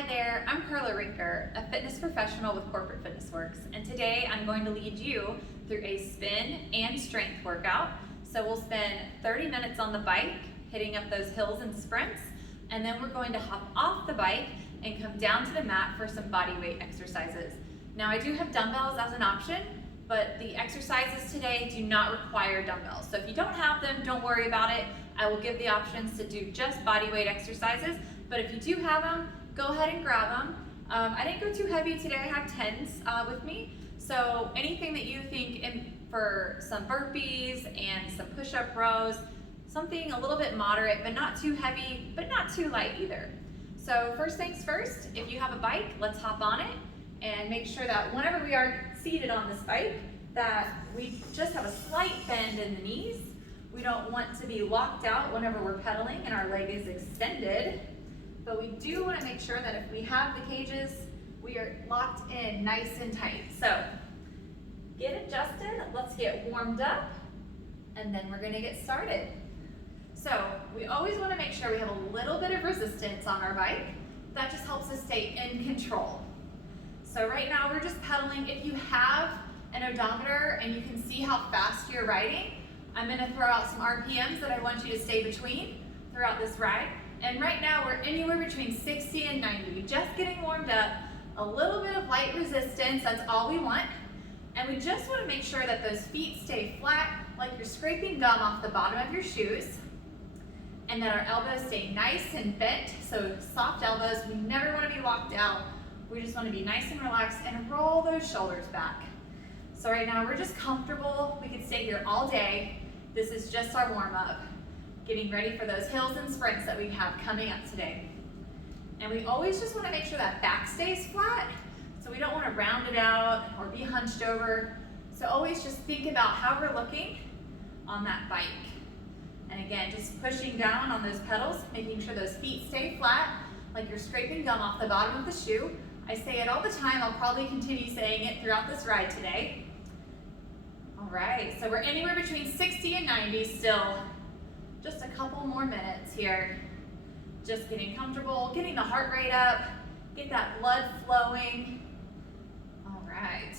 Hi there, I'm Carla Rinker, a fitness professional with Corporate Fitness Works, and today I'm going to lead you through a spin and strength workout. So we'll spend 30 minutes on the bike, hitting up those hills and sprints, and then we're going to hop off the bike and come down to the mat for some body weight exercises. Now I do have dumbbells as an option, but the exercises today do not require dumbbells. So if you don't have them, don't worry about it. I will give the options to do just body weight exercises, but if you do have them, go ahead and grab them. I didn't go too heavy today. I have 10s with me. So anything that you think for some burpees and some push-up rows, something a little bit moderate, but not too heavy, but not too light either. So first things first, if you have a bike, let's hop on it and make sure that whenever we are seated on this bike, that we just have a slight bend in the knees. We don't want to be locked out whenever we're pedaling and our leg is extended. But we do want to make sure that if we have the cages, we are locked in nice and tight. So get adjusted, let's get warmed up, and then we're going to get started. So we always want to make sure we have a little bit of resistance on our bike. That just helps us stay in control. So right now we're just pedaling. If you have an odometer and you can see how fast you're riding, I'm going to throw out some RPMs that I want you to stay between throughout this ride. And right now we're anywhere between 60 and 90, just getting warmed up, a little bit of light resistance, that's all we want. And we just want to make sure that those feet stay flat, like you're scraping gum off the bottom of your shoes, and that our elbows stay nice and bent, so soft elbows. We never want to be locked out. We just want to be nice and relaxed and roll those shoulders back. So right now we're just comfortable. We could stay here all day. This is just our warm-up, getting ready for those hills and sprints that we have coming up today. And we always just want to make sure that back stays flat, so we don't want to round it out or be hunched over. So always just think about how we're looking on that bike. And again, just pushing down on those pedals, making sure those feet stay flat, like you're scraping gum off the bottom of the shoe. I say it all the time. I'll probably continue saying it throughout this ride today. All right, so we're anywhere between 60 and 90 still. Just a couple more minutes here. Just getting comfortable, getting the heart rate up, get that blood flowing. All right.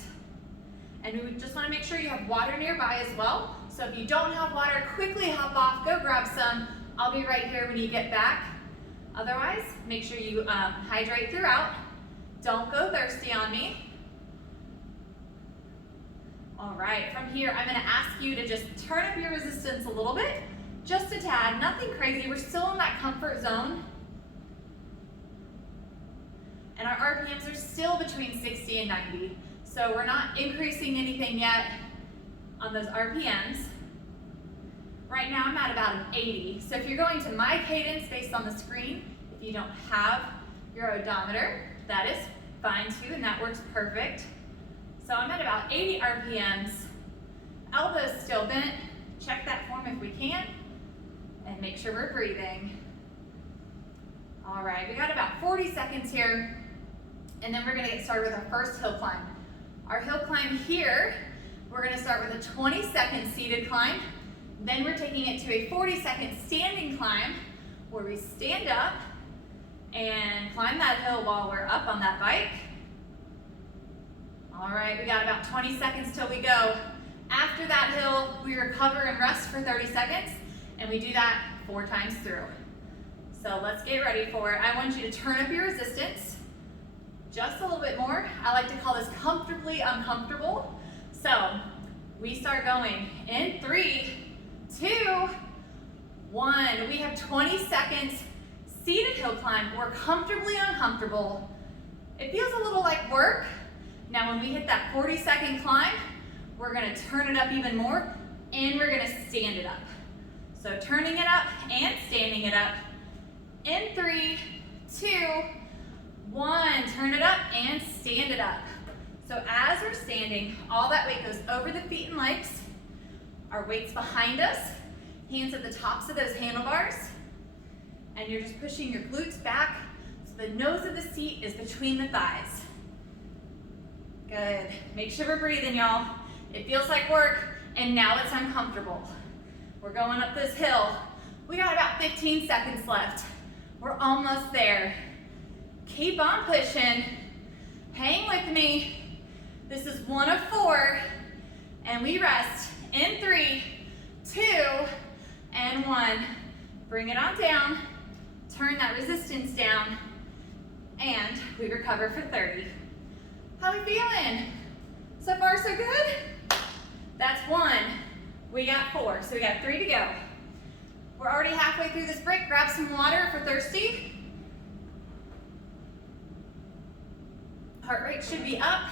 And we just want to make sure you have water nearby as well. So if you don't have water, quickly hop off, go grab some. I'll be right here when you get back. Otherwise, make sure you hydrate throughout. Don't go thirsty on me. All right, from here, I'm going to ask you to just turn up your resistance a little bit. Just a tad, nothing crazy. We're still in that comfort zone. And our RPMs are still between 60 and 90. So we're not increasing anything yet on those RPMs. Right now I'm at about an 80. So if you're going to my cadence based on the screen, if you don't have your odometer, that is fine too, and that works perfect. So I'm at about 80 RPMs. Elbows still bent. Check that form if we can. And make sure we're breathing. All right, we got about 40 seconds here, and then we're gonna get started with our first hill climb. Our hill climb here, we're gonna start with a 20-second seated climb, then we're taking it to a 40-second standing climb, where we stand up and climb that hill while we're up on that bike. All right, we got about 20 seconds till we go. After that hill, we recover and rest for 30 seconds. And we do that 4 times through. So let's get ready for it. I want you to turn up your resistance just a little bit more. I like to call this comfortably uncomfortable. So we start going in 3, 2, 1. We have 20 seconds seated hill climb. We're comfortably uncomfortable. It feels a little like work. Now when we hit that 40-second climb, we're gonna turn it up even more, and we're gonna stand it up. So turning it up and standing it up. In 3, 2, 1. Turn it up and stand it up. So as we're standing, all that weight goes over the feet and legs. Our weight's behind us. Hands at the tops of those handlebars. And you're just pushing your glutes back so the nose of the seat is between the thighs. Good. Make sure we're breathing, y'all. It feels like work, and now it's uncomfortable. We're going up this hill. We got about 15 seconds left. We're almost there. Keep on pushing. Hang with me. This is 1 of 4, and we rest in 3, 2, and 1. Bring it on down. Turn that resistance down, and we recover for 30. How we feeling? So far, so good? That's 1. We got 4, so we got 3 to go. We're already halfway through this break. Grab some water if we're thirsty. Heart rate should be up.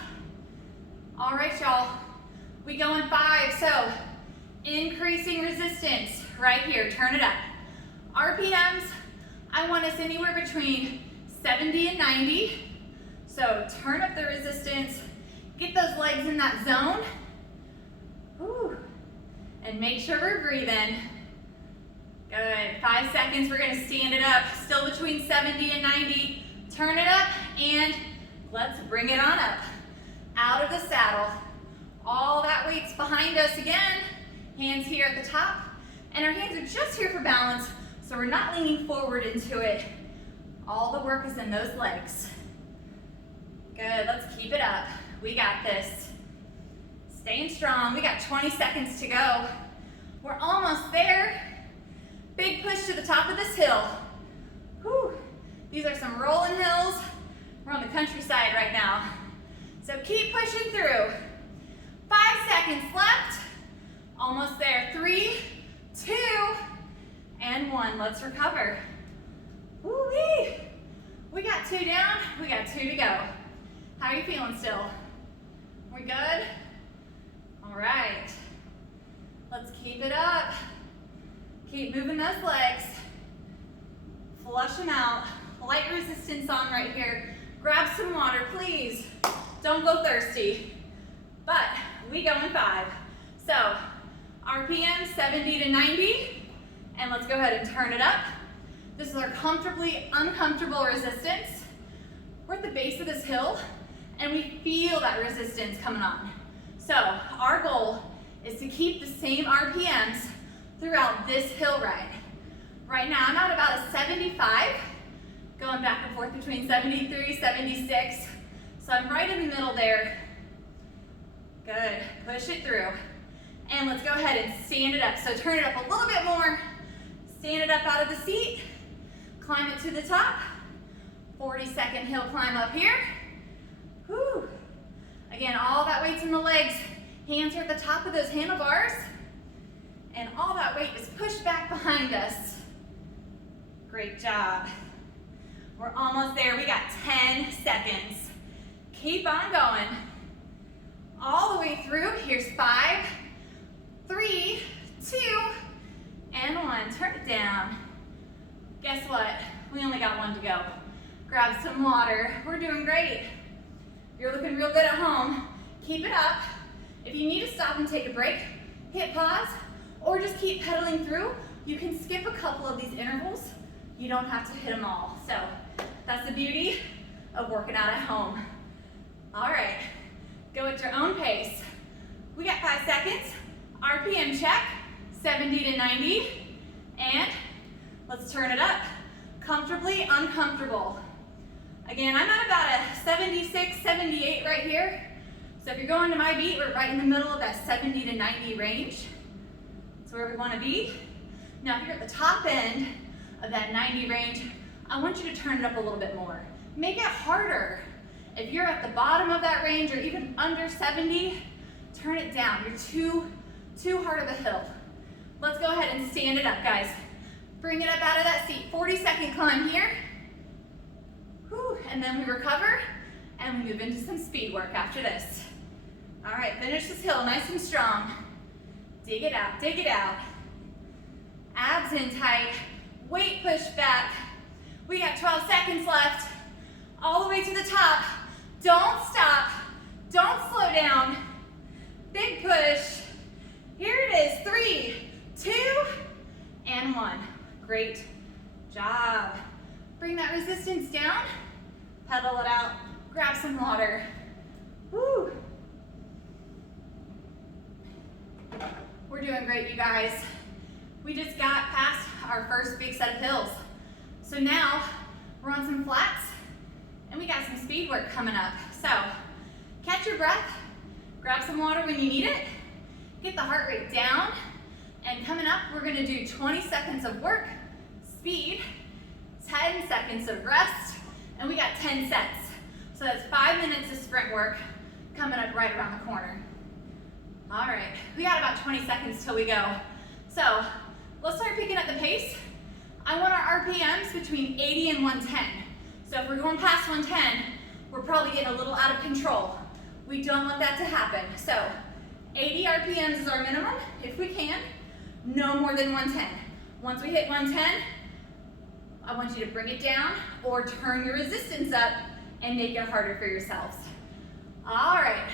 All right, y'all. We go in 5, so increasing resistance right here. Turn it up. RPMs, I want us anywhere between 70 and 90. So turn up the resistance. Get those legs in that zone. Whew. And make sure we're breathing. Good. 5 seconds. We're going to stand it up. Still between 70 and 90. Turn it up, and let's bring it on up. Out of the saddle. All that weight's behind us again. Hands here at the top. And our hands are just here for balance, so we're not leaning forward into it. All the work is in those legs. Good. Let's keep it up. We got this. Staying strong. We got 20 seconds to go. We're almost there. Big push to the top of this hill. Whew. These are some rolling hills. We're on the countryside right now. So keep pushing through. 5 seconds left. Almost there. 3, 2, and 1. Let's recover. Woo-wee. We got 2 down. We got 2 to go. How are you feeling still? We good? All right. Let's keep it up. Keep moving those legs. Flush them out. Light resistance on right here. Grab some water, please. Don't go thirsty. But we go in 5. So RPM 70 to 90. And let's go ahead and turn it up. This is our comfortably uncomfortable resistance. We're at the base of this hill, and we feel that resistance coming on. So our goal is to keep the same RPMs throughout this hill ride. Right now I'm at about a 75, going back and forth between 73, 76. So I'm right in the middle there. Good, push it through. And let's go ahead and stand it up. So turn it up a little bit more. Stand it up out of the seat. Climb it to the top. 40-second hill climb up here. Whew. Again, all that weight's in the legs. Hands are at the top of those handlebars. And all that weight is pushed back behind us. Great job. We're almost there. We got 10 seconds. Keep on going. All the way through. Here's 5, 3, 2, and 1. Turn it down. Guess what? We only got 1 to go. Grab some water. We're doing great. You're looking real good at home. Keep it up. If you need to stop and take a break, hit pause, or just keep pedaling through. You can skip a couple of these intervals. You don't have to hit them all. So that's the beauty of working out at home. All right, go at your own pace. We got 5 seconds. RPM check, 70 to 90. And let's turn it up. Comfortably uncomfortable. Again, I'm at about a 76, 78 right here. So if you're going to my beat, we're right in the middle of that 70 to 90 range. That's where we want to be. Now, if you're at the top end of that 90 range, I want you to turn it up a little bit more. Make it harder. If you're at the bottom of that range or even under 70, turn it down. You're too hard of a hill. Let's go ahead and stand it up, guys. Bring it up out of that seat. 40-second climb here. Whew. And then we recover and we move into some speed work after this. All right, finish this hill nice and strong. Dig it out, dig it out. Abs in tight, weight push back. We got 12 seconds left. All the way to the top. Don't stop, don't slow down. Big push. Here it is, 3, 2, and 1. Great job. Bring that resistance down, pedal it out, grab some water. Woo. We're doing great, you guys. We just got past our first big set of hills. So now we're on some flats, And we got some speed work coming up. So catch your breath, grab some water when you need it, get the heart rate down, and coming up, we're gonna do 20 seconds of work, speed, 10 seconds of rest, and we got 10 sets. So that's 5 minutes of sprint work coming up right around the corner. All right, we got about 20 seconds till we go. So let's start picking up the pace. I want our RPMs between 80 and 110. So if we're going past 110, we're probably getting a little out of control. We don't want that to happen. So 80 RPMs is our minimum, if we can, no more than 110. Once we hit 110, I want you to bring it down or turn your resistance up and make it harder for yourselves. All right,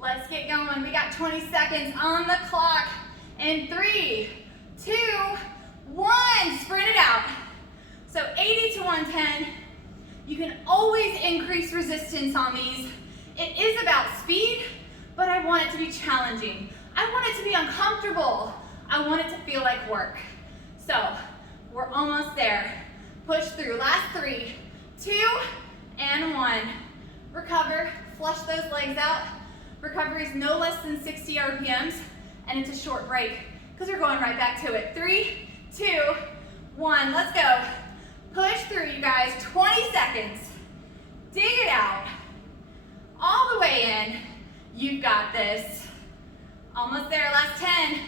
let's get going. We got 20 seconds on the clock. In 3, 2, 1, sprint it out. So 80 to 110. You can always increase resistance on these. It is about speed, but I want it to be challenging. I want it to be uncomfortable. I want it to feel like work. So we're almost there. Push through. Last 3, 2, and 1. Recover. Flush those legs out. Recovery is no less than 60 RPMs, and it's a short break because we're going right back to it. 3, 2, 1. Let's go. Push through, you guys. 20 seconds. Dig it out. All the way in. You've got this. Almost there. Last 10.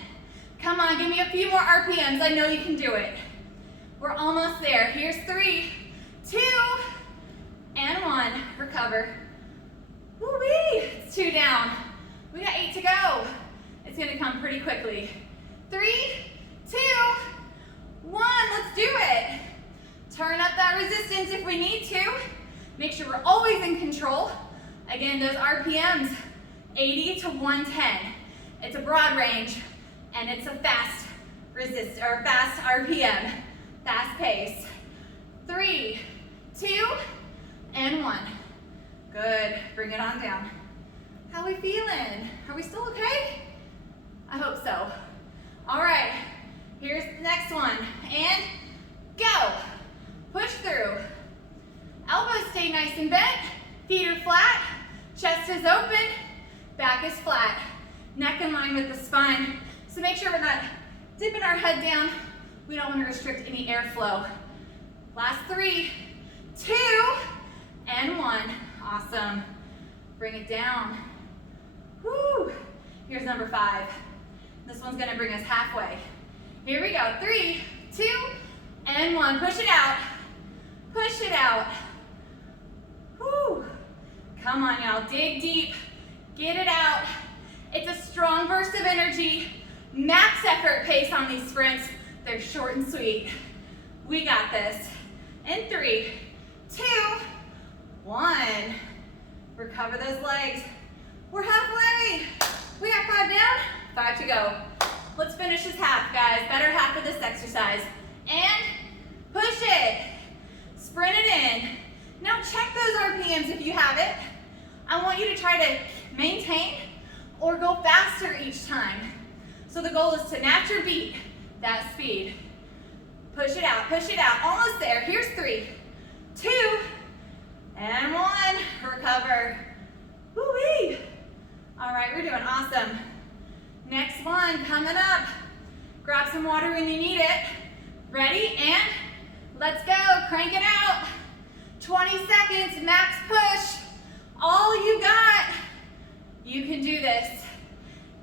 Come on, give me a few more RPMs. I know you can do it. We're almost there. Here's 3, 2, and 1. Recover. Woo-wee. It's 2 down. We got 8 to go. It's gonna come pretty quickly. 3, 2, 1. Let's do it. Turn up that resistance if we need to. Make sure we're always in control. Again, those RPMs, 80 to 110. It's a broad range, and it's a fast fast RPM, fast pace. 3, 2, and 1. Good. Bring it on down. How are we feeling? Are we still okay? I hope so. All right. Here's the next one. And go. Push through. Elbows stay nice and bent. Feet are flat. Chest is open. Back is flat. Neck in line with the spine. So make sure we're not dipping our head down. We don't want to restrict any airflow. Last 3, 2, and 1. Awesome. Bring it down. Woo. Here's number 5. This one's gonna bring us halfway. Here we go. 3, 2, and 1. Push it out. Push it out. Woo. Come on, y'all. Dig deep. Get it out. It's a strong burst of energy. Max effort pace on these sprints. They're short and sweet. We got this. In 3, 2, 1. Recover those legs. We're halfway. We got 5 down, 5 to go. Let's finish this half, guys. Better half of this exercise. And push it. Sprint it in. Now check those RPMs if you have it. I want you to try to maintain or go faster each time. So the goal is to match or beat that speed. Push it out, push it out. Almost there. Here's 3, 2, and 1. Recover. Woo-wee. All right, we're doing awesome. Next one coming up. Grab some water when you need it. Ready? And let's go. Crank it out. 20 seconds, max push. All you got. You can do this.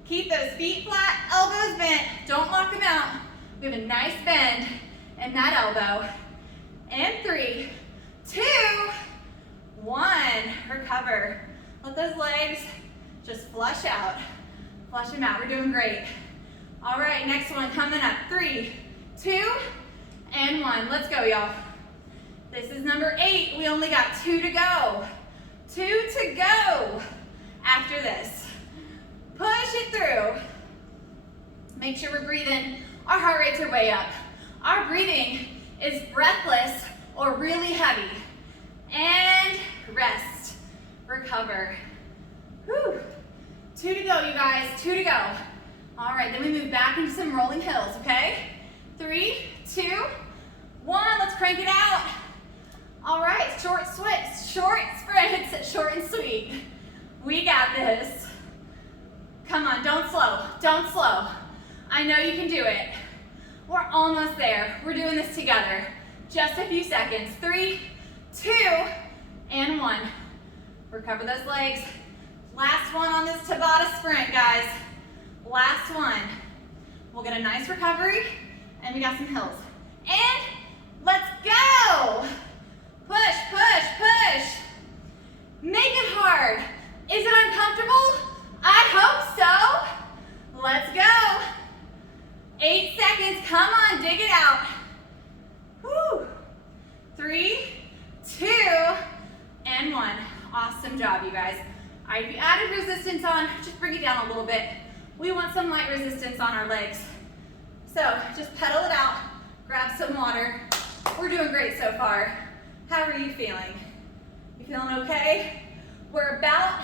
Keep those feet flat, elbows bent. Don't lock them out. We have a nice bend in that elbow. And 3, 2, 1. Recover. Let those legs just flush out. Flush them out. We're doing great. All right, next one coming up. 3, 2, and 1. Let's go, y'all. This is number 8. We only got 2 to go. 2 to go after this. Push it through. Make sure we're breathing. Our heart rates are way up. Our breathing is breathless or really heavy. And rest. Recover. Whew. 2 to go, you guys. 2 to go. All right, then we move back into some rolling hills, okay? 3, 2, 1. Let's crank it out. All right, short sweet. We got this. Come on, don't slow, don't slow. I know you can do it. We're almost there. We're doing this together. Just a few seconds. 3, 2, and 1. Recover those legs. Last one on this Tabata sprint, guys. Last one. We'll get a nice recovery, and we got some hills. And let's go! Push, push, push. Make it hard. Is it uncomfortable? I hope so. Let's go. 8 seconds, come on, dig it out. Woo. 3, 2, and 1. Awesome job, you guys. All right, if you added resistance on, just bring it down a little bit. We want some light resistance on our legs. So just pedal it out, grab some water. We're doing great so far. How are you feeling? You feeling okay? We're about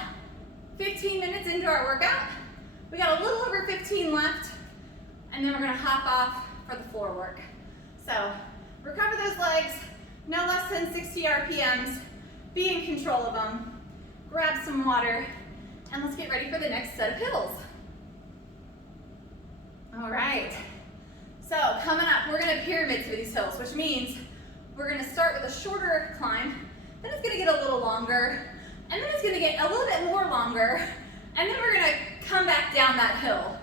15 minutes into our workout. We got a little over 15 left, and then we're gonna hop off for the floor work. So recover those legs, no less than 60 RPMs, be in control of them, grab some water, and let's get ready for the next set of hills. All right, so coming up, we're gonna pyramid through these hills, which means we're gonna start with a shorter climb, then it's gonna get a little longer, and then it's gonna get a little bit more longer, and then we're gonna come back down that hill.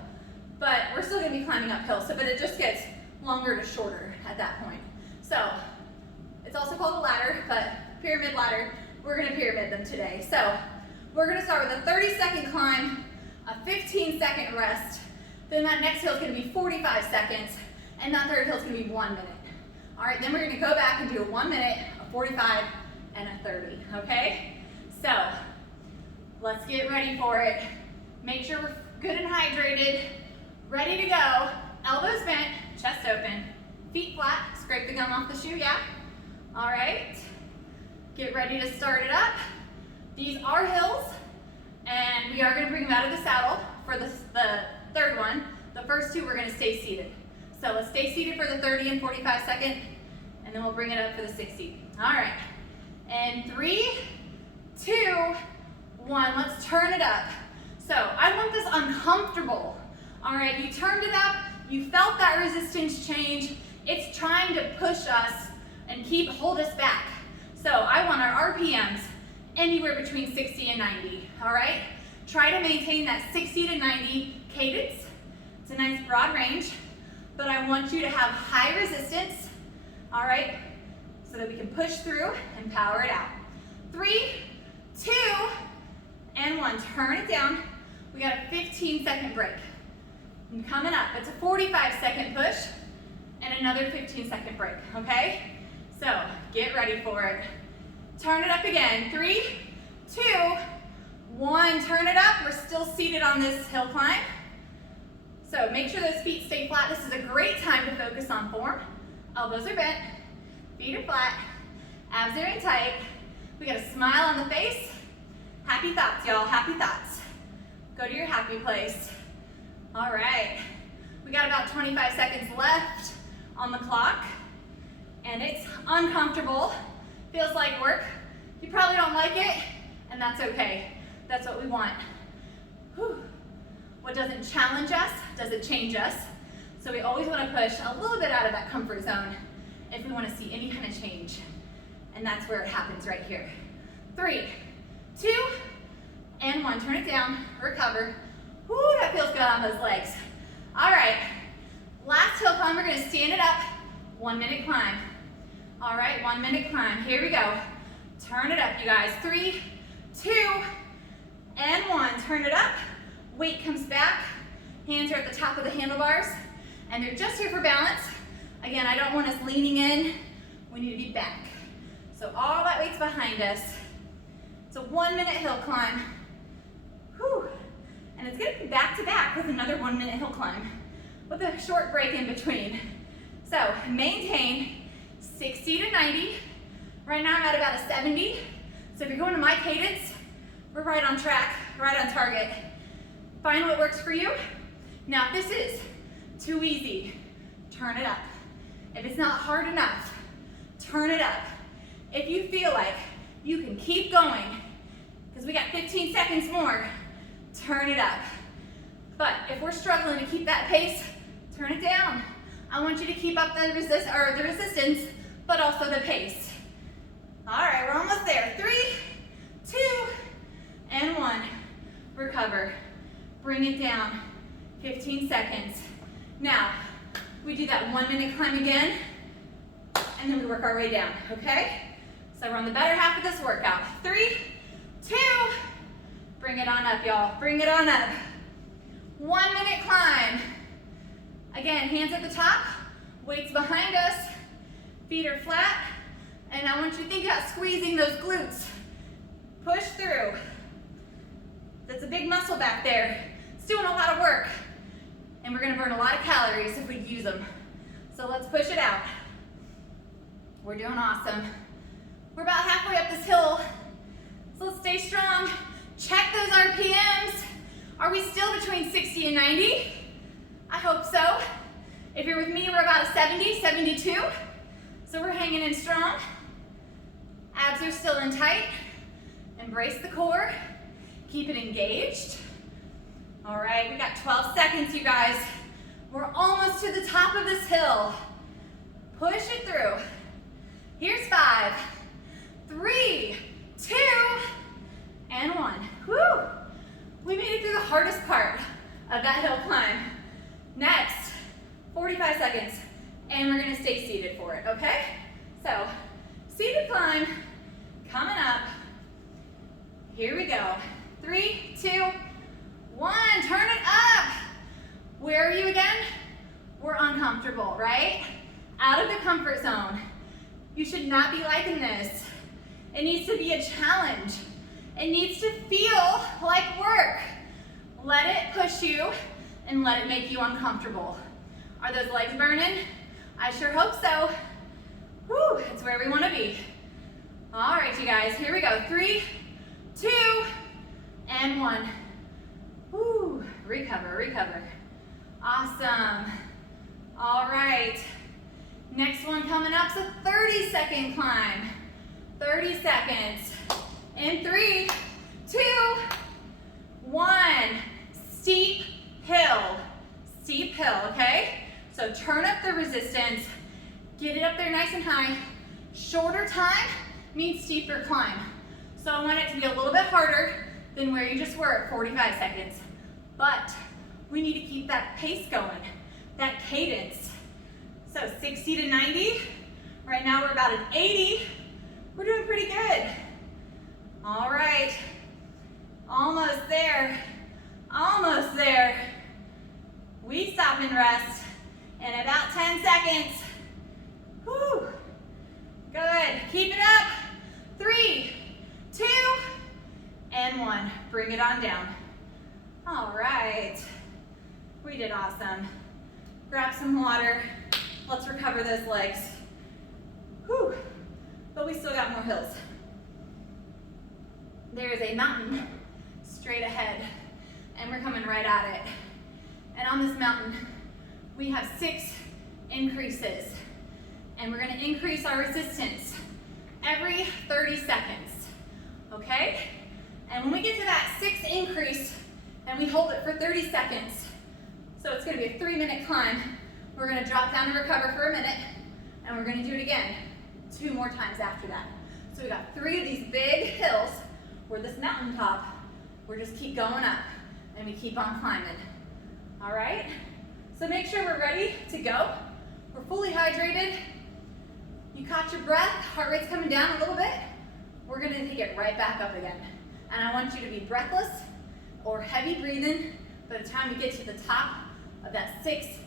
But we're still gonna be climbing uphill, but it just gets longer to shorter at that point. So, it's also called a ladder, but pyramid ladder, we're gonna pyramid them today. So, we're gonna start with a 30-second climb, a 15-second rest, then that next hill is gonna be 45 seconds, and that third hill is gonna be 1 minute. All right, then we're gonna go back and do a 1 minute, a 45, and a 30, okay? So, let's get ready for it. Make sure we're good and hydrated, ready to go. Elbows bent, chest open, feet flat, scrape the gum off the shoe, yeah? All right, get ready to start it up. These are hills, and we are gonna bring them out of the saddle for the third one. The first two, we're gonna stay seated. So let's stay seated for the 30 and 45 second, and then we'll bring it up for the 60. All right, and 3, 2, 1, let's turn it up. So I want this uncomfortable. All right, you turned it up, you felt that resistance change. It's trying to push us and hold us back. So I want our RPMs anywhere between 60 and 90, all right? Try to maintain that 60 to 90 cadence. It's a nice broad range, but I want you to have high resistance, all right? So that we can push through and power it out. 3, 2, and 1, turn it down. We got a 15-second break. And coming up, it's a 45-second push and another 15-second break, okay? So get ready for it. Turn it up again. 3, 2, 1, turn it up. We're still seated on this hill climb. So make sure those feet stay flat. This is a great time to focus on form. Elbows are bent, feet are flat, abs are in tight. We got a smile on the face. Happy thoughts, y'all, happy thoughts. Go to your happy place. All right, we got about 25 seconds left on the clock, and it's uncomfortable, feels like work. You probably don't like it, and that's okay. That's what we want. Whew. What doesn't challenge us doesn't change us. So we always want to push a little bit out of that comfort zone if we want to see any kind of change. And that's where it happens right here. 3, 2, and 1. Turn it down, recover. Whoo, that feels good on those legs. All right, last hill climb, we're gonna stand it up, 1 minute climb. All right, 1 minute climb, here we go. Turn it up, you guys. 3, 2, and 1. Turn it up, weight comes back, hands are at the top of the handlebars, and they're just here for balance. Again, I don't want us leaning in, we need to be back. So all that weight's behind us. It's a 1 minute hill climb. Whew. And it's gonna be back to back with another 1 minute hill climb with a short break in between. So maintain 60 to 90. Right now I'm at about a 70. So if you're going to my cadence, we're right on track, right on target. Find what works for you. Now if this is too easy, turn it up. If it's not hard enough, turn it up. If you feel like you can keep going, because we got 15 seconds more. Turn it up. But if we're struggling to keep that pace, turn it down. I want you to keep up the resistance, but also the pace. All right, we're almost there. 3, 2, and 1. Recover. Bring it down. 15 seconds. Now, we do that 1 minute climb again, and then we work our way down, okay? So we're on the better half of this workout. 3, 2, bring it on up, y'all. Bring it on up. 1 minute climb. Again, hands at the top, weights behind us, feet are flat, and I want you to think about squeezing those glutes. Push through. That's a big muscle back there. It's doing a lot of work, and we're gonna burn a lot of calories if we use them. So let's push it out. We're doing awesome. We're about halfway up this hill, so let's stay strong. Check those RPMs. Are we still between 60 and 90? I hope so. If you're with me, we're about a 70, 72. So we're hanging in strong. Abs are still in tight. Embrace the core. Keep it engaged. All right, we got 12 seconds, you guys. We're almost to the top of this hill. Push it through. Here's 5, 3, 2, and 1. Whew! We made it through the hardest part of that hill climb. Next, 45 seconds, and we're gonna stay seated for it, okay? So, seated climb, coming up. Here we go. 3, 2, 1, turn it up. Where are you again? We're uncomfortable, right? Out of the comfort zone. You should not be liking this. It needs to be a challenge. It needs to feel like work. Let it push you and let it make you uncomfortable. Are those legs burning? I sure hope so. Whew, it's where we want to be. All right, you guys, here we go. 3, 2, and 1. Whew, recover, recover. Awesome. All right. Next one coming up, so 30-second climb. 30 seconds. In 3, 2, 1. Steep hill. Steep hill, okay? So turn up the resistance. Get it up there nice and high. Shorter time means steeper climb. So I want it to be a little bit harder than where you just were at 45 seconds. But we need to keep that pace going, that cadence. So 60 to 90. Right now we're about an 80. We're doing pretty good. All right. Almost there. Almost there. We stop and rest in about 10 seconds. Whew. Good. Keep it up. 3, 2, and 1. Bring it on down. All right. We did awesome. Grab some water. Let's recover those legs. Whew. But we still got more hills. There is a mountain straight ahead, and we're coming right at it. And on this mountain, we have 6 increases. And we're gonna increase our resistance every 30 seconds, okay? And when we get to that 6th increase, and we hold it for 30 seconds, so it's gonna be a 3-minute climb, we're gonna drop down and recover for a minute, and we're gonna do it again 2 more times after that. So we got 3 of these big hills. We're this mountaintop. We're just keep going up, and we keep on climbing. All right? So make sure we're ready to go. We're fully hydrated. You caught your breath, heart rate's coming down a little bit. We're gonna take it right back up again. And I want you to be breathless or heavy breathing by the time we get to the top of that 6th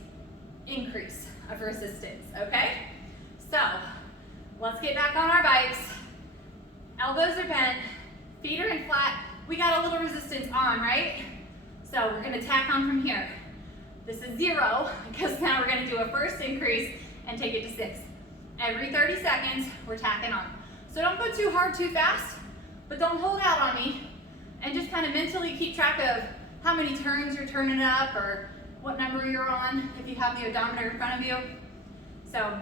increase of resistance, okay? So, let's get back on our bikes. Elbows are bent, feet are in flat. We got a little resistance on, right? So we're gonna tack on from here. This is 0, because now we're gonna do a first increase and take it to 6. Every 30 seconds, we're tacking on. So don't go too hard, too fast, but don't hold out on me. And just kind of mentally keep track of how many turns you're turning up or what number you're on if you have the odometer in front of you. So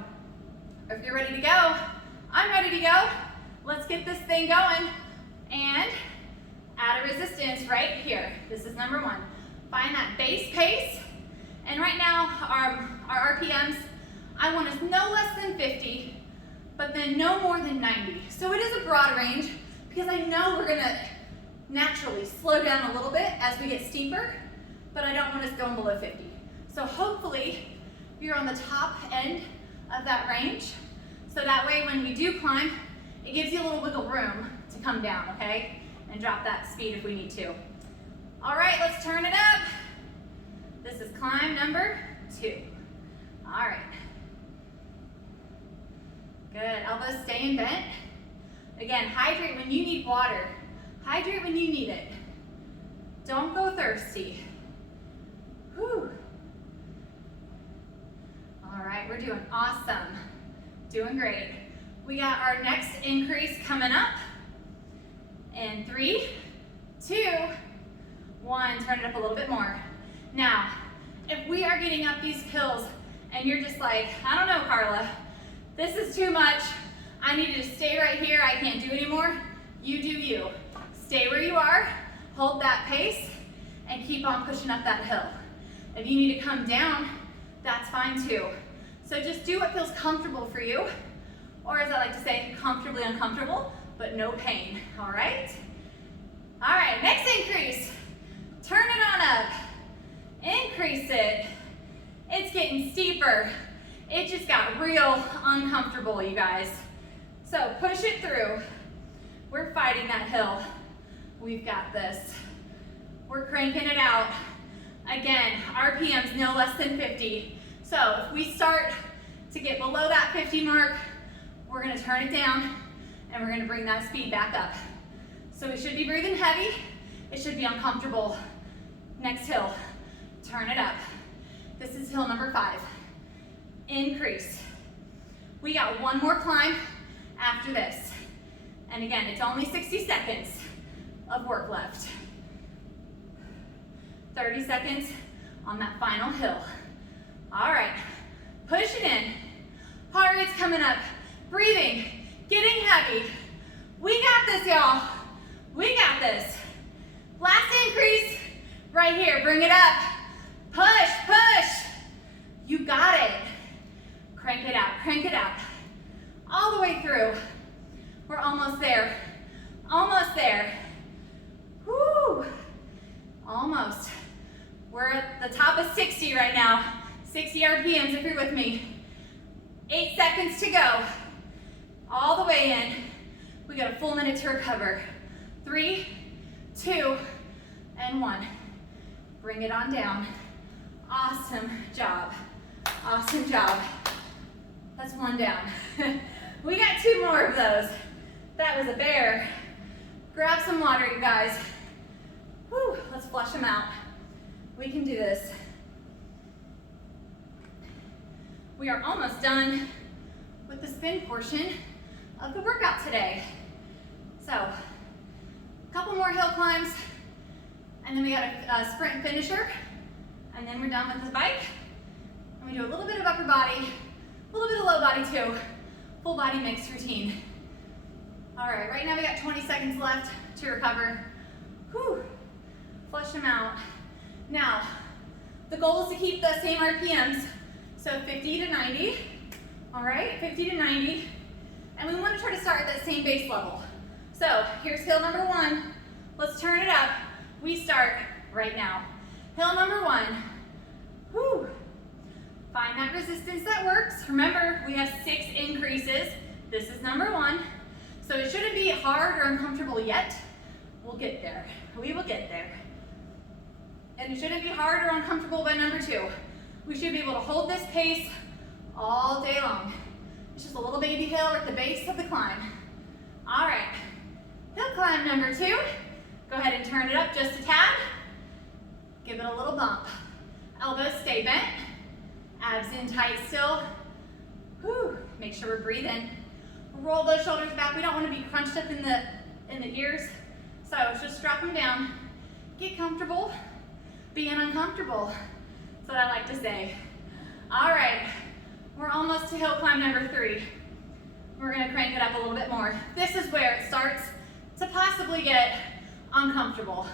if you're ready to go, I'm ready to go. Let's get this thing going. And Add a resistance right here. This is number 1. Find that base pace. And right now, our RPMs, I want us no less than 50, but then no more than 90. So it is a broad range because I know we're gonna naturally slow down a little bit as we get steeper, but I don't want us going below 50. So hopefully you're on the top end of that range. So that way when we do climb, it gives you a little wiggle room to come down, okay? And drop that speed if we need to. All right, let's turn it up. This is climb number 2. All right. Good, elbows staying bent. Again, hydrate when you need water. Hydrate when you need it. Don't go thirsty. Whew. All right, we're doing awesome. Doing great. We got our next increase coming up. In 3, 2, 1, turn it up a little bit more. Now, if we are getting up these hills and you're just like, I don't know, Carla, this is too much. I need to stay right here. I can't do anymore. You do you. Stay where you are, hold that pace, and keep on pushing up that hill. If you need to come down, that's fine too. So just do what feels comfortable for you, or as I like to say, comfortably uncomfortable, but no pain, all right? All right, next increase. Turn it on up. Increase it. It's getting steeper. It just got real uncomfortable, you guys. So push it through. We're fighting that hill. We've got this. We're cranking it out. Again, RPMs no less than 50. So if we start to get below that 50 mark, we're gonna turn it down and we're gonna bring that speed back up. So we should be breathing heavy. It should be uncomfortable. Next hill, turn it up. This is hill number 5. Increase. We got one more climb after this. And again, it's only 60 seconds of work left. 30 seconds on that final hill. All right, push it in. Heart rate's coming up. Breathing, getting heavy. We got this, y'all. We got this. Last increase, right here. Bring it up. Push, push. You got it. Crank it out, crank it out. All the way through. We're almost there. Almost there. Woo. Almost. We're at the top of 60 right now. 60 RPMs if you're with me. 8 seconds to go. All the way in. We got a full minute to recover. 3, 2, and 1. Bring it on down. Awesome job. Awesome job. That's 1 down. We got 2 more of those. That was a bear. Grab some water, you guys. Whew, let's flush them out. We can do this. We are almost done with the spin portion of the workout today. So, a couple more hill climbs, and then we got a sprint finisher, and then we're done with the bike. And we do a little bit of upper body, a little bit of low body too. Full body mixed routine. All right, right now we got 20 seconds left to recover. Whew, flush them out. Now, the goal is to keep the same RPMs, so 50 to 90, all right, 50 to 90, and we want to try to start at that same base level. So here's hill number 1. Let's turn it up. We start right now. Hill number 1. Whew. Find that resistance that works. Remember, we have 6 increases. This is number 1. So it shouldn't be hard or uncomfortable yet. We'll get there. We will get there. And it shouldn't be hard or uncomfortable by number 2. We should be able to hold this pace all day long. It's just a little baby hill at the base of the climb. All right, hill climb number 2. Go ahead and turn it up just a tad. Give it a little bump. Elbows stay bent. Abs in tight still. Whew. Make sure we're breathing. Roll those shoulders back. We don't want to be crunched up in the ears. So just drop them down. Get comfortable being uncomfortable. That's what I like to say. All right, we're almost to hill climb number 3. We're gonna crank it up a little bit more. This is where it starts to possibly get uncomfortable.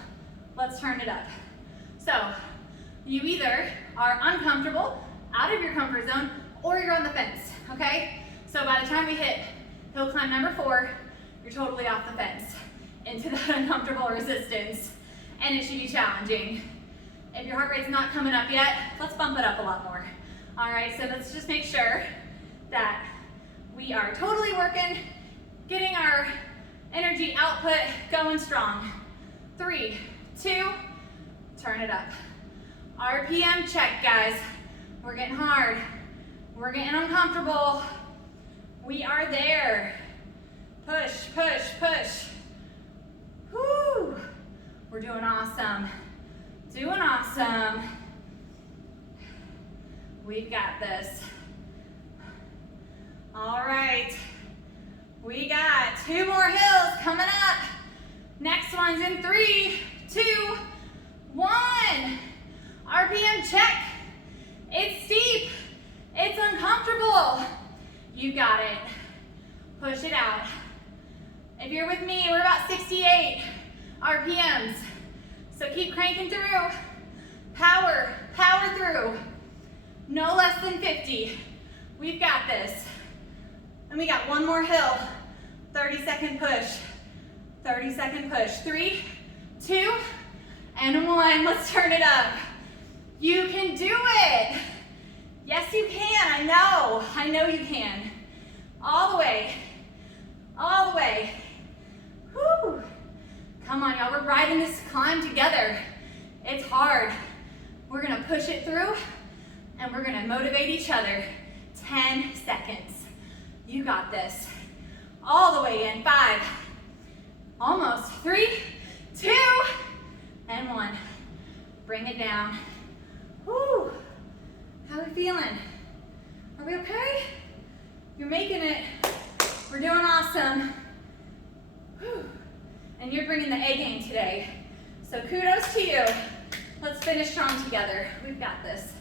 Let's turn it up. So you either are uncomfortable, out of your comfort zone, or you're on the fence, okay? So by the time we hit hill climb number 4, you're totally off the fence into that uncomfortable resistance, and it should be challenging. If your heart rate's not coming up yet, let's bump it up a lot more. All right, so let's just make sure that we are totally working, getting our energy output going strong. 3, 2, turn it up. RPM check, guys. We're getting hard. We're getting uncomfortable. We are there. Push, push, push. Whoo! We're doing awesome. Doing awesome. We've got this. All right. We got 2 more hills coming up. Next one's in 3, 2, 1. RPM check. It's steep. It's uncomfortable. You got it. Push it out. If you're with me, we're about 68 RPMs. So keep cranking through. Power, power through. No less than 50. We've got this. And we got 1 more hill. 30-second push. 30-second push. 3, 2, and 1. Let's turn it up. You can do it. Yes, you can. I know. I know you can. All the way. All the way. Whew. Come on, y'all. We're riding this climb together. It's hard. We're going to push it through, and we're going to motivate each other. 10 seconds. You got this. All the way in. 5. Almost. 3, 2, and 1. Bring it down. Woo. How are we feeling? Are we okay? You're making it. We're doing awesome. Whew. And you're bringing the A game today. So kudos to you. Let's finish strong together. We've got this.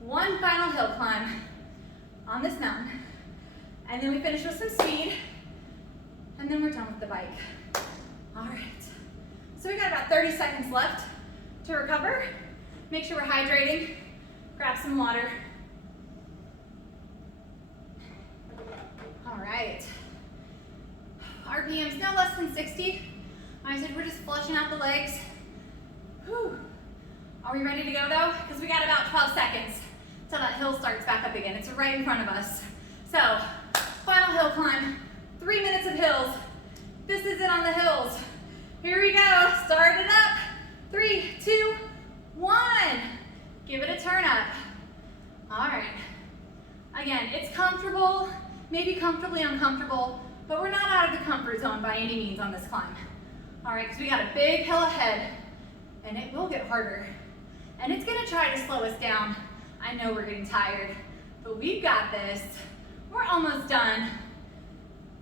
1 final hill climb on this mountain. And then we finish with some speed. And then we're done with the bike. All right. So we got about 30 seconds left to recover. Make sure we're hydrating. Grab some water. All right. RPM's no less than 60. I said we're just flushing out the legs. Whew. Are we ready to go though? Because we got about 12 seconds till that hill starts back up again. It's right in front of us. So, final hill climb. 3 minutes of hills. This is it on the hills. Here we go. Start it up. 3, 2, 1. Give it a turn up. All right. Again, it's comfortable, maybe comfortably uncomfortable, but we're not out of the comfort zone by any means on this climb. All right, because we got a big hill ahead, and it will get harder. And it's gonna try to slow us down. I know we're getting tired, but we've got this. We're almost done.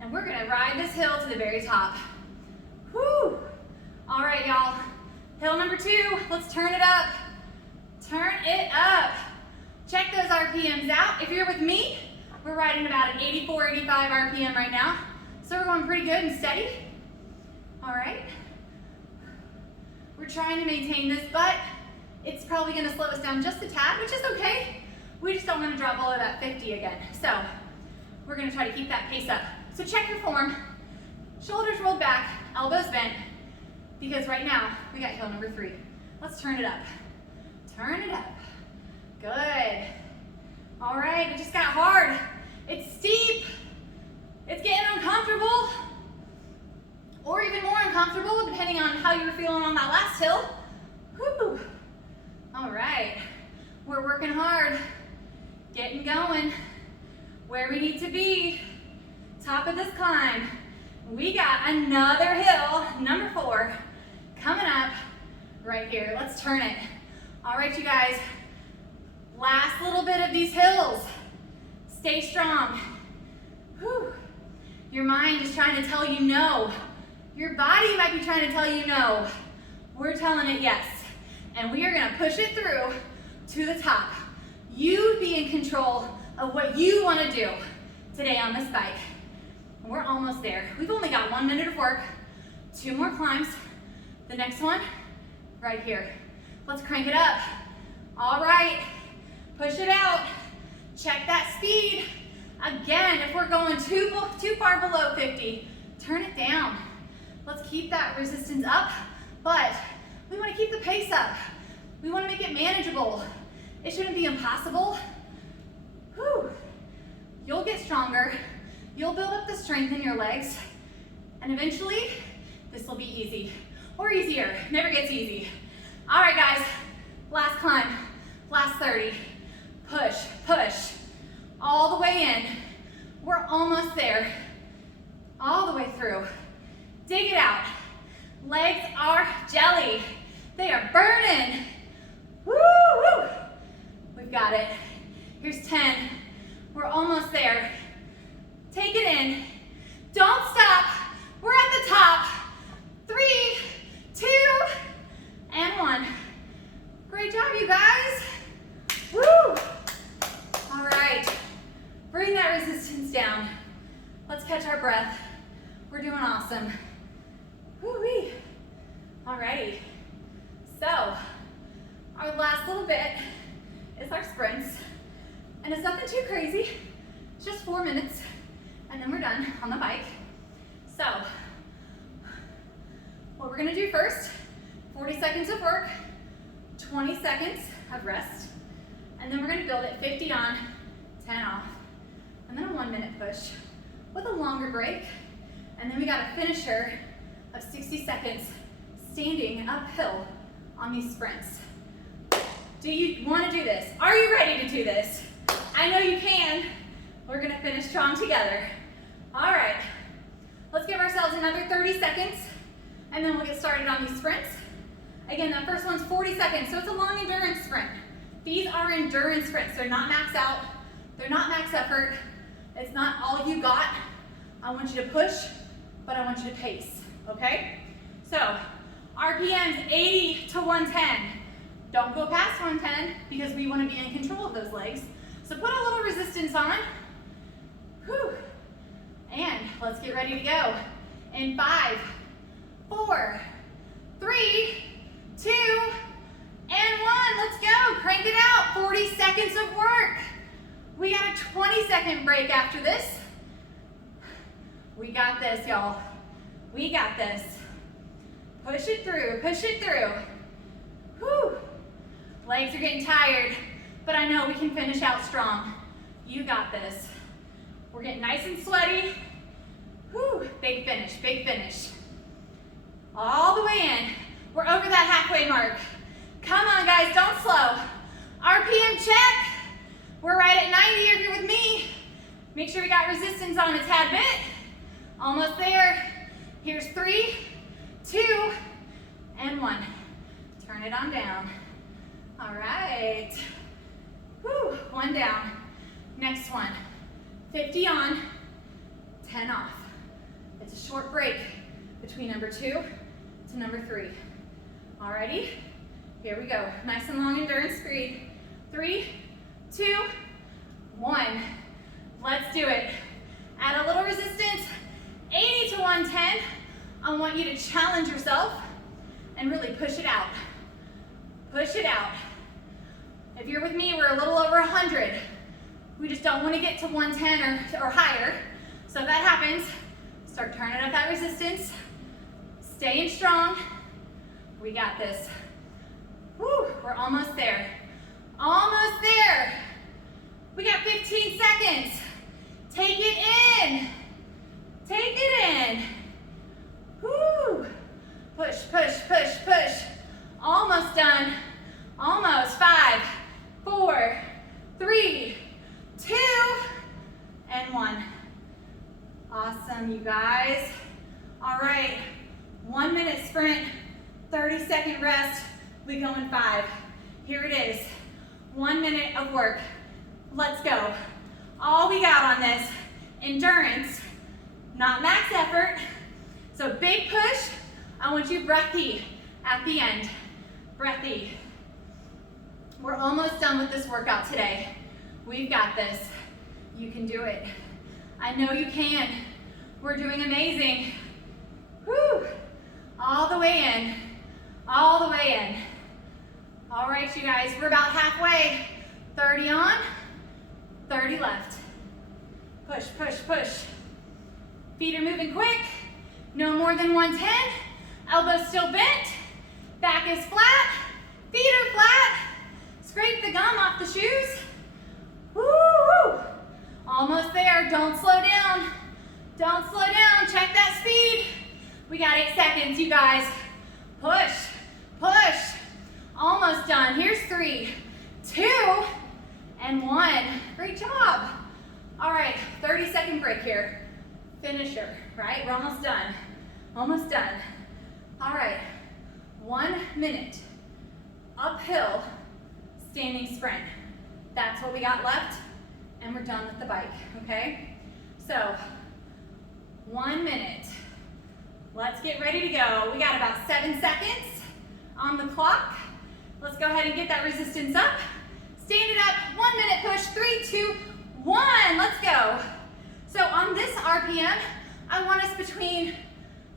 And we're gonna ride this hill to the very top. Whew. All right, y'all. Hill number 2, let's turn it up. Turn it up. Check those RPMs out. If you're with me, we're riding about an 84, 85 RPM right now. So we're going pretty good and steady. All right. We're trying to maintain this, but it's probably gonna slow us down just a tad, which is okay. We just don't wanna drop below that 50 again. So we're gonna try to keep that pace up. So check your form. Shoulders rolled back, elbows bent, because right now we got hill number 3. Let's turn it up. Turn it up. Good. All right, it just got hard. It's steep. It's getting uncomfortable, or even more uncomfortable, depending on how you were feeling on that last hill. Whew. All right, we're working hard, getting going where we need to be. Top of this climb. We got another hill, number 4, coming up right here. Let's turn it. All right, you guys, last little bit of these hills. Stay strong. Whew. Your mind is trying to tell you no. Your body might be trying to tell you no. We're telling it yes. And we are gonna push it through to the top. You be in control of what you wanna do today on this bike. We're almost there. We've only got 1 minute of work, 2 more climbs, The next one, right here. Let's crank it up. All right, push it out. Check that speed. Again, if we're going too far below 50, turn it down. Let's keep that resistance up, but we want to keep the pace up. We want to make it manageable. It shouldn't be impossible. Whew. You'll get stronger. You'll build up the strength in your legs, and eventually, this will be easy, or easier. Never gets easy. All right, guys, last climb, last 30. Push, push, all the way in. We're almost there, all the way through. Dig it out. Legs are jelly. They are burning. Woo, woo. We've got it. Here's 10. We're almost there. Take it in. Don't stop. We're at the top. 3, 2, and 1. Great job, you guys. Woo. All right. Bring that resistance down. Let's catch our breath. We're doing awesome. Woo-wee. Alrighty. So, our last little bit is our sprints. And it's nothing too crazy. It's just 4 minutes. And then we're done on the bike. So, what we're gonna do first, 40 seconds of work, 20 seconds of rest. And then we're gonna build it 50 on, 10 off. And then a 1-minute push with a longer break. And then we got a finisher of 60 seconds standing uphill on these sprints. Do you want to do this? Are you ready to do this? I know you can. We're gonna finish strong together. All right, let's give ourselves another 30 seconds and then we'll get started on these sprints. Again, that first one's 40 seconds, so it's a long endurance sprint. These are endurance sprints. They're not max out. They're not max effort. It's not all you got. I want you to push, but I want you to pace, okay? So, RPMs 80 to 110. Don't go past 110 because we want to be in control of those legs. So put a little resistance on. Whew. And let's get ready to go. In 5, 4, 3, 2, and 1. Let's go. Crank it out. 40 seconds of work. We got a 20-second break after this. We got this, y'all. We got this. Push it through, push it through. Whew. Legs are getting tired, but I know we can finish out strong. You got this. We're getting nice and sweaty. Whew. Big finish, big finish. All the way in. We're over that halfway mark. Come on, guys, don't slow. RPM check. We're right at 90 if you're with me. Make sure we got resistance on a tad bit. Almost there. Here's 3, 2, and 1. Turn it on down. All right. Whew, 1 down. Next one. 50 on, 10 off. It's a short break between number 2 to number 3. Alrighty, here we go. Nice and long endurance speed. 3, 2, 1. Let's do it. Add a little resistance. 80 to 110. I want you to challenge yourself and really push it out. Push it out. If you're with me, we're a little over 100. We just don't want to get to 110 or higher. So if that happens, start turning up that resistance. Staying strong. We got this. Woo, we're almost there. Almost there. We got 15 seconds. Take it in. Take it in. Woo. Push, push, push, push. Almost done. Almost. 5, 4, 3, 2, and 1. Awesome, you guys. All right, 1 minute sprint, 30-second rest. We go in 5. Here it is. 1 minute of work. Let's go. All we got on this, endurance, not max effort. So big push. I want you breathy at the end. Breathy. We're almost done with this workout today. We've got this. You can do it. I know you can. We're doing amazing. Whew. All the way in. all the way in. All right, you guys, we're about halfway. 30 on, 30 left. Push, push, push. Feet are moving quick. No more than 110. Elbows still bent. Back is flat. Feet are flat. Scrape the gum off the shoes. Woo, woo. Almost there. Don't slow down. Don't slow down. Check that speed. We got 8 seconds, you guys. Push, push. Almost done. Here's 3, 2, and 1. Great job. All right, 30-second break here. Finisher, right? We're almost done. Almost done. All right, 1 minute. Uphill, standing sprint. That's what we got left, and we're done with the bike, okay? So, 1 minute. Let's get ready to go. We got about 7 seconds on the clock. Let's go ahead and get that resistance up. Stand it up, 1 minute push, 3, 2, 1, let's go. So on this RPM, I want us between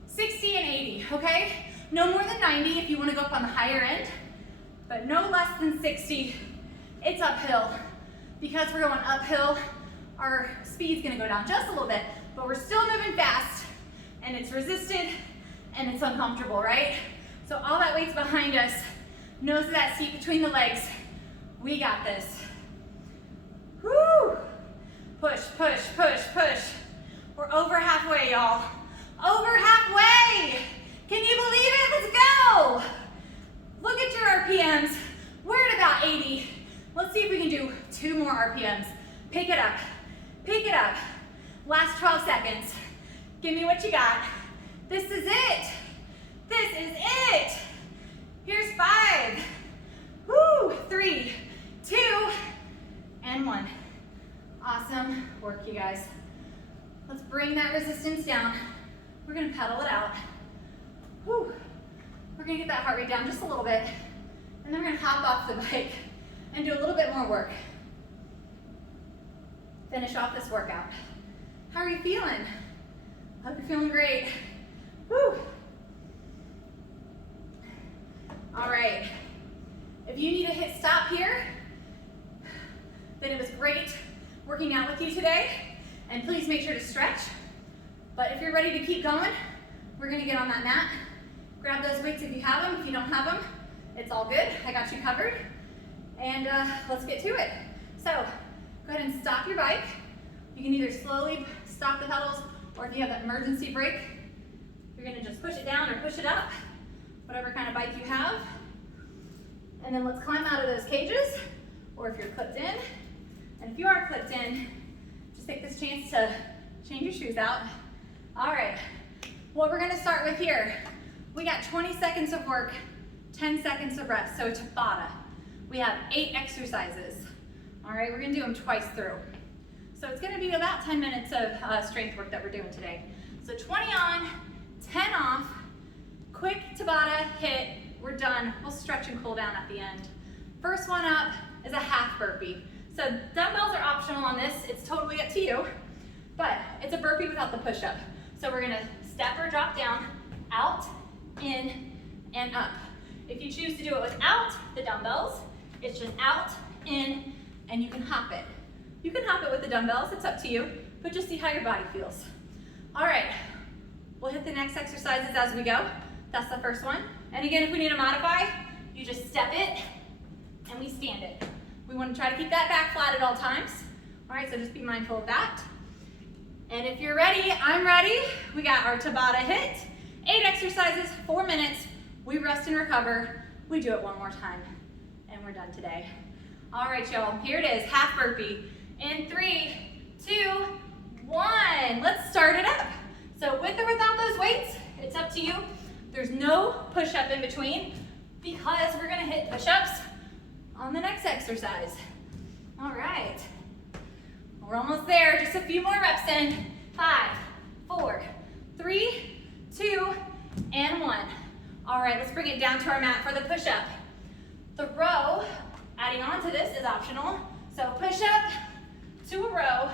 60 and 80, okay? No more than 90 if you wanna go up on the higher end, but no less than 60. It's uphill. Because we're going uphill, our speed's gonna go down just a little bit, but we're still moving fast, and it's resisted, and it's uncomfortable, right? So all that weight's behind us, nose of that seat between the legs. We got this. Woo! Push, push, push, push. We're over halfway, y'all. Over halfway! Can you believe it? Let's go! Look at your RPMs. We're at about 80. Let's see if we can do 2 more RPMs. Pick it up. Pick it up. Last 12 seconds. Give me what you got. This is it. This is it. Here's 5. Woo! 3, 2, and 1. Awesome work, you guys. Let's bring that resistance down. We're gonna pedal it out. Woo! We're gonna get that heart rate down just a little bit, and then we're gonna hop off the bike and do a little bit more work. Finish off this workout. How are you feeling? I hope you're feeling great. Woo! All right. If you need to hit stop here, then it was great working out with you today, and please make sure to stretch. But if you're ready to keep going, we're gonna get on that mat. Grab those weights if you have them. If you don't have them, it's all good. I got you covered. And let's get to it. So go ahead and stop your bike. You can either slowly stop the pedals, or if you have that emergency brake, you're gonna just push it down or push it up, whatever kind of bike you have. And then let's climb out of those cages, or if you're clipped in. And if you are clipped in, just take this chance to change your shoes out. All right, what we're gonna start with here, we got 20 seconds of work, 10 seconds of rest, so Tabata. We have 8 exercises. All right, we're gonna do them twice through. So it's gonna be about 10 minutes of strength work that we're doing today. So 20 on, 10 off, quick Tabata hit, we're done. We'll stretch and cool down at the end. First one up is a half burpee. So dumbbells are optional on this. It's totally up to you, but it's a burpee without the push-up. So we're gonna step or drop down, out, in, and up. If you choose to do it without the dumbbells, it's just out, in, and you can hop it. You can hop it with the dumbbells, it's up to you, but just see how your body feels. All right, we'll hit the next exercises as we go. That's the first one. And again, if we need to modify, you just step it and we stand it. We want to try to keep that back flat at all times. All right, so just be mindful of that. And if you're ready, I'm ready. We got our Tabata hit, 8 exercises, 4 minutes. We rest and recover. We do it one more time, and we're done today. All right, y'all, here it is, half burpee. In 3, 2, 1. Let's start it up. So with or without those weights, it's up to you. There's no push-up in between because we're gonna hit push-ups on the next exercise. All right, we're almost there, just a few more reps in. 5, 4, 3, 2, and 1. All right, let's bring it down to our mat for the push-up. The row, adding on to this, is optional. So push-up to a row,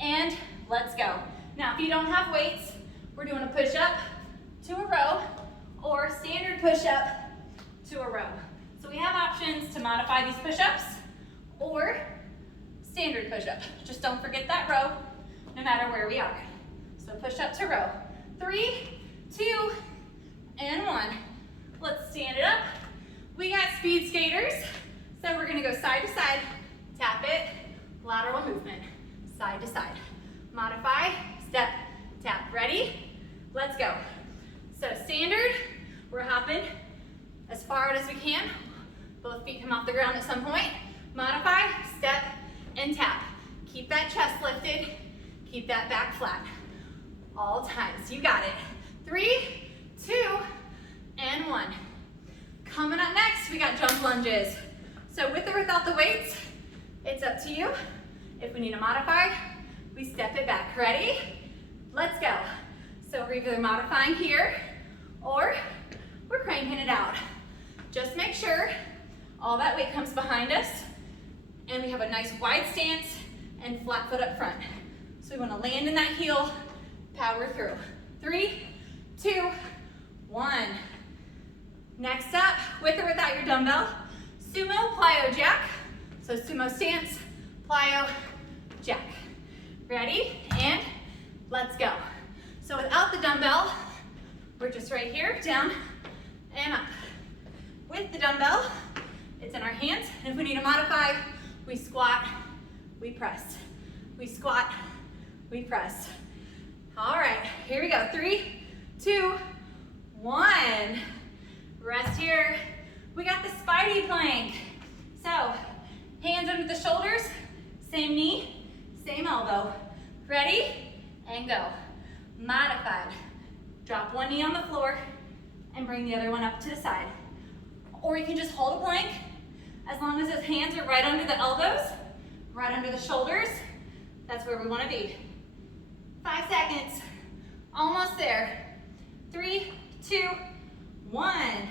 and let's go. Now, if you don't have weights, we're doing a push-up to a row, or standard push-up to a row. So we have options to modify these push-ups or standard push-up. Just don't forget that row, no matter where we are. So push-up to row. 3, 2, and 1. Let's stand it up. We got speed skaters, so we're gonna go side to side, tap it, lateral movement, side to side. Modify, step, tap. Ready? Let's go. So standard, we're hopping as far out as we can. Both feet come off the ground at some point. Modify, step, and tap. Keep that chest lifted, keep that back flat. All times, you got it. 3, 2, and 1. Coming up next, we got jump lunges. So with or without the weights, it's up to you. If we need to modify, we step it back. Ready? Let's go. So we're either modifying here or we're cranking it out. Just make sure all that weight comes behind us and we have a nice wide stance and flat foot up front. So we want to land in that heel, power through. 3, 2, 1. Next up, with or without your dumbbell, sumo plyo jack. So sumo stance, plyo jack. Ready? And let's go. So without the dumbbell, we're just right here, down and up. With the dumbbell, it's in our hands. And if we need to modify, we squat, we press. We squat, we press. All right, here we go. 3, 2, 1. Rest here. We got the Spidey plank. So, hands under the shoulders, same knee, same elbow. Ready? And go. Modified. Drop one knee on the floor and bring the other one up to the side. Or you can just hold a plank as long as those hands are right under the elbows, right under the shoulders. That's where we want to be. 5 seconds. Almost there. 3, 2, 1.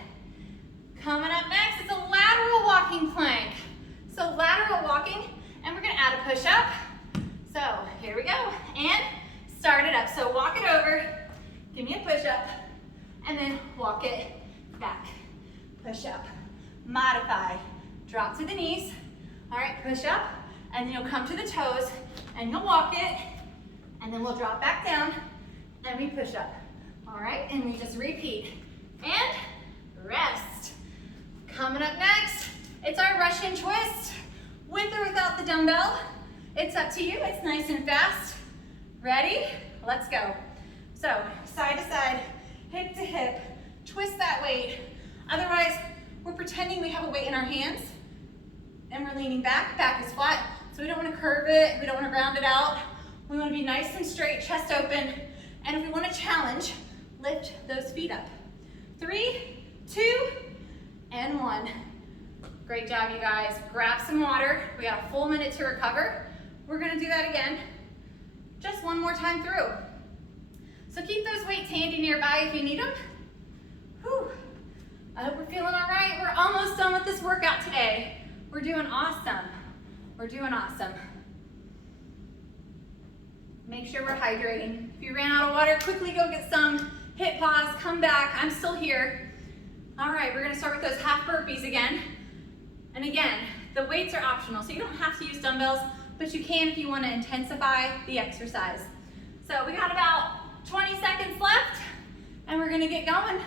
Coming up next, it's a lateral walking plank. So lateral walking, and we're gonna add a push-up. So here we go, and start it up. So walk it over, give me a push-up, and then walk it back. Push-up, modify, drop to the knees. All right, push-up, and then you'll come to the toes, and you'll walk it, and then we'll drop back down, and we push up. All right, and we just repeat, and rest. Coming up next, it's our Russian twist, with or without the dumbbell. It's up to you, it's nice and fast. Ready? Let's go. So, side to side, hip to hip, twist that weight. Otherwise, we're pretending we have a weight in our hands, and we're leaning back, back is flat, so we don't wanna curve it, we don't wanna round it out. We wanna be nice and straight, chest open, and if we wanna challenge, lift those feet up. 3, 2, and 1. Great job, you guys. Grab some water. We got a full minute to recover. We're gonna do that again, just one more time through. So keep those weights handy nearby if you need them. Whew. I hope we're feeling all right. We're almost done with this workout today. We're doing awesome. We're doing awesome. Make sure we're hydrating. If you ran out of water, quickly go get some. Hit pause, come back. I'm still here. All right, we're gonna start with those half burpees again. And again, the weights are optional, so you don't have to use dumbbells, but you can if you wanna intensify the exercise. So we got about 20 seconds left, and we're gonna get going.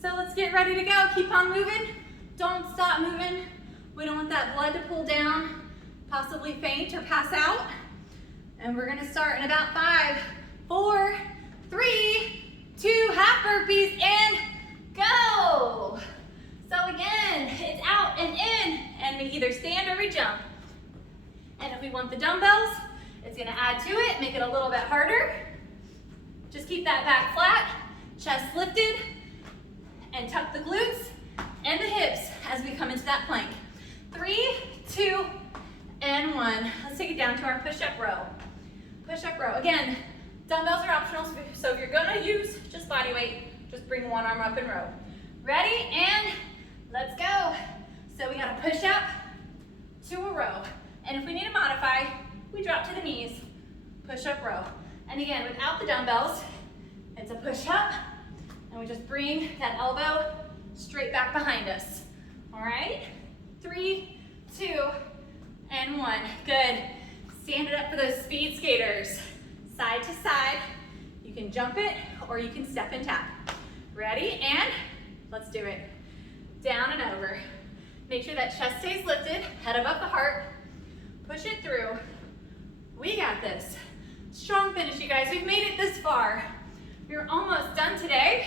So let's get ready to go. Keep on moving. Don't stop moving. We don't want that blood to pool down, possibly faint or pass out. And we're gonna start in about 5, 4, 3, 2, half burpees, and go. So again, it's out and in, and we either stand or we jump. And if we want the dumbbells, it's gonna add to it, make it a little bit harder. Just keep that back flat, chest lifted, and tuck the glutes and the hips as we come into that plank. 3, 2, and 1. Let's take it down to our push-up row. Push-up row. Again, dumbbells are optional, so if you're gonna use just body weight, just bring one arm up and row. Ready? And let's go. So we got a push up to a row. And if we need to modify, we drop to the knees, push up row. And again, without the dumbbells, it's a push up, and we just bring that elbow straight back behind us. All right, 3, 2, and 1. Good. Stand it up for those speed skaters. Side to side. You can jump it or you can step and tap. Ready? And let's do it. Down and over. Make sure that chest stays lifted, head above the heart. Push it through. We got this. Strong finish, you guys. We've made it this far. We're almost done today.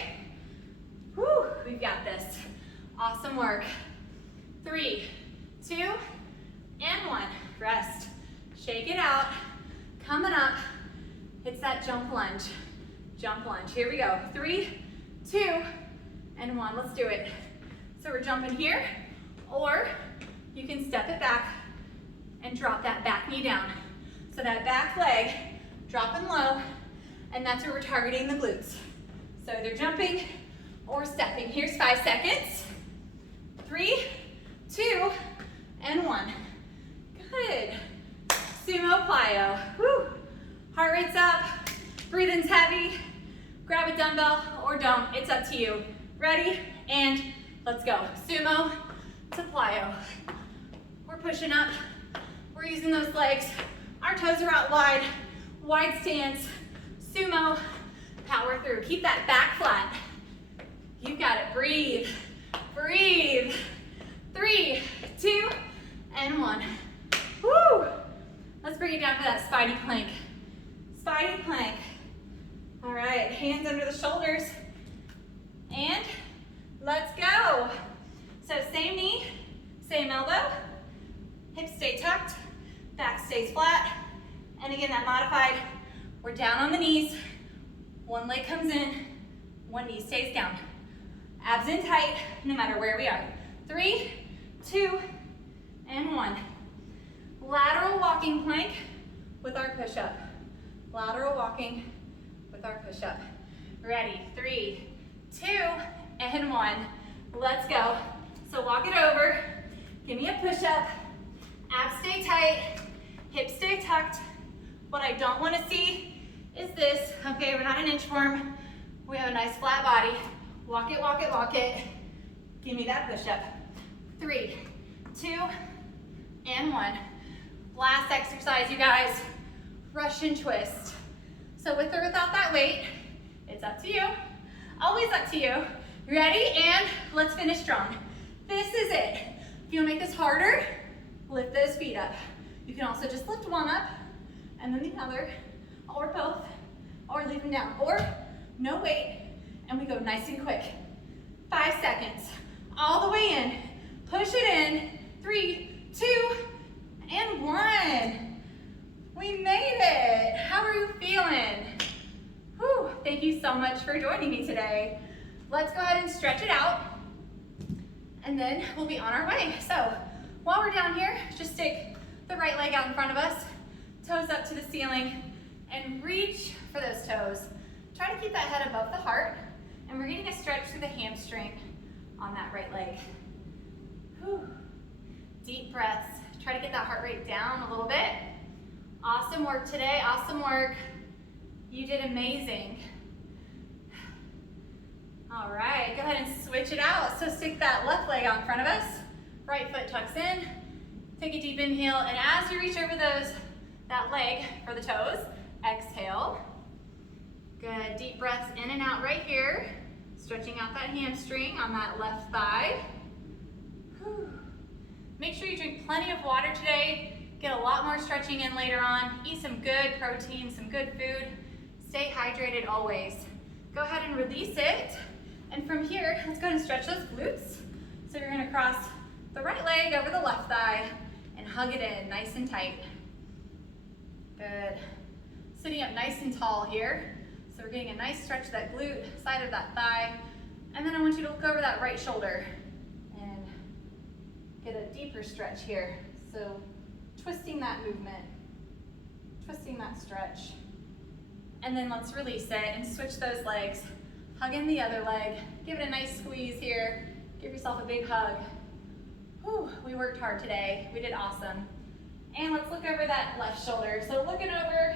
Whew, we've got this. Awesome work. 3, 2, and 1. Rest. Shake it out. Coming up. It's that jump lunge. Jump lunge. Here we go. 3, 2, and 1. Let's do it. So we're jumping here, or you can step it back and drop that back knee down. So that back leg dropping low, and that's where we're targeting the glutes. So either jumping or stepping. Here's 5 seconds. 3, 2, and 1. Good. Sumo plyo. Woo. Heart rate's up. Breathing's heavy. Grab a dumbbell or don't. It's up to you. Ready? And let's go. Sumo to plyo. We're pushing up. We're using those legs. Our toes are out wide. Wide stance. Sumo. Power through. Keep that back flat. You've got it. Breathe. Breathe. 3, 2, and 1. Woo! Let's bring it down for that Spidey plank. Spidey plank. All right, hands under the shoulders. And let's go. So same knee, same elbow. Hips stay tucked, back stays flat. And again, that modified, we're down on the knees. One leg comes in, one knee stays down. Abs in tight, no matter where we are. 3, 2, and 1. Lateral walking plank with our push-up. Lateral walking with our push-up. Ready? 3, 2, and 1. Let's go. So walk it over. Give me a push-up. Abs stay tight. Hips stay tucked. What I don't want to see is this. Okay, we're not an inch form. We have a nice flat body. Walk it, walk it, walk it. Give me that push-up. 3, 2, and 1. Last exercise, you guys. Russian twist. So with or without that weight, it's up to you. Always up to you. Ready? And let's finish strong. This is it. If you want to make this harder, lift those feet up. You can also just lift one up and then the other, or both, or leave them down, or no weight, and we go nice and quick. 5 seconds. All the way in. Push it in. 3, 2, and 1. We made it. How are you feeling? Whew, thank you so much for joining me today. Let's go ahead and stretch it out, and then we'll be on our way. So while we're down here, just stick the right leg out in front of us, toes up to the ceiling, and reach for those toes. Try to keep that head above the heart, and we're getting a stretch through the hamstring on that right leg. Whew. Deep breaths. Try to get that heart rate down a little bit. Awesome work today, awesome work. You did amazing. All right, go ahead and switch it out. So stick that left leg out in front of us. Right foot tucks in. Take a deep inhale, and as you reach over that leg for the toes, exhale. Good, deep breaths in and out right here. Stretching out that hamstring on that left thigh. Whew. Make sure you drink plenty of water today. Get a lot more stretching in later on. Eat some good protein, some good food. Stay hydrated always. Go ahead and release it. And from here, let's go ahead and stretch those glutes. So you're gonna cross the right leg over the left thigh and hug it in nice and tight. Good. Sitting up nice and tall here. So we're getting a nice stretch of that glute, side of that thigh. And then I want you to look over that right shoulder and get a deeper stretch here. So twisting that movement, twisting that stretch. And then let's release it and switch those legs. Hug in the other leg. Give it a nice squeeze here. Give yourself a big hug. Whew, we worked hard today. We did awesome. And let's look over that left shoulder. So looking over,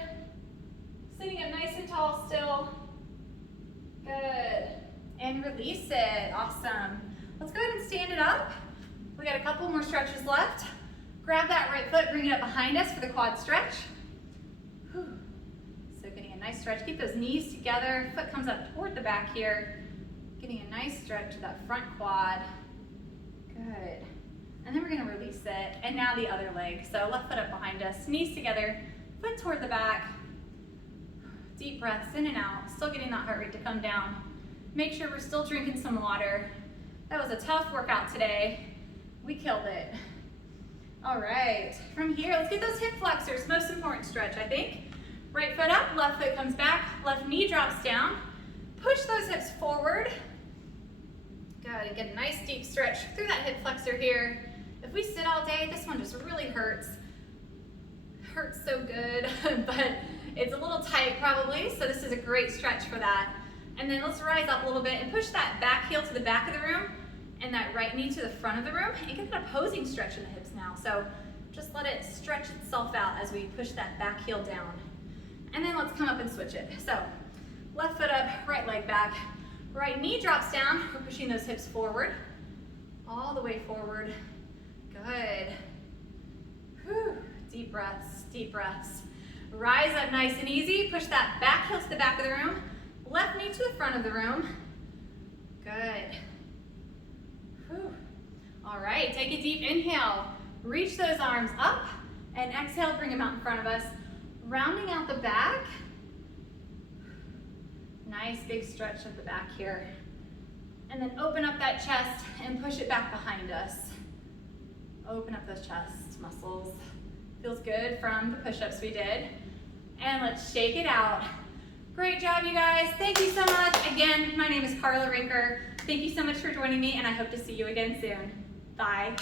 sitting up nice and tall still. Good. And release it. Awesome. Let's go ahead and stand it up. We got a couple more stretches left. Grab that right foot, bring it up behind us for the quad stretch. Whew. So getting a nice stretch. Keep those knees together. Foot comes up toward the back here. Getting a nice stretch to that front quad. Good. And then we're gonna release it. And now the other leg. So left foot up behind us, knees together, foot toward the back. Deep breaths in and out. Still getting that heart rate to come down. Make sure we're still drinking some water. That was a tough workout today. We killed it. All right, from here, let's get those hip flexors. Most important stretch, I think. Right foot up, left foot comes back, left knee drops down. Push those hips forward. Good, and get a nice deep stretch through that hip flexor here. If we sit all day, this one just really hurts. Hurts so good, but it's a little tight probably, so this is a great stretch for that. And then let's rise up a little bit and push that back heel to the back of the room and that right knee to the front of the room, and get that opposing stretch in the hips now. So just let it stretch itself out as we push that back heel down. And then let's come up and switch it. So left foot up, right leg back, right knee drops down. We're pushing those hips forward, all the way forward. Good. Whew. Deep breaths, deep breaths. Rise up nice and easy. Push that back heel to the back of the room, left knee to the front of the room. Good. Whew. All right, take a deep inhale. Reach those arms up, and exhale, bring them out in front of us. Rounding out the back. Nice big stretch at the back here. And then open up that chest and push it back behind us. Open up those chest muscles. Feels good from the push-ups we did. And let's shake it out. Great job, you guys. Thank you so much. Again, my name is Carla Rinker. Thank you so much for joining me, and I hope to see you again soon. Bye.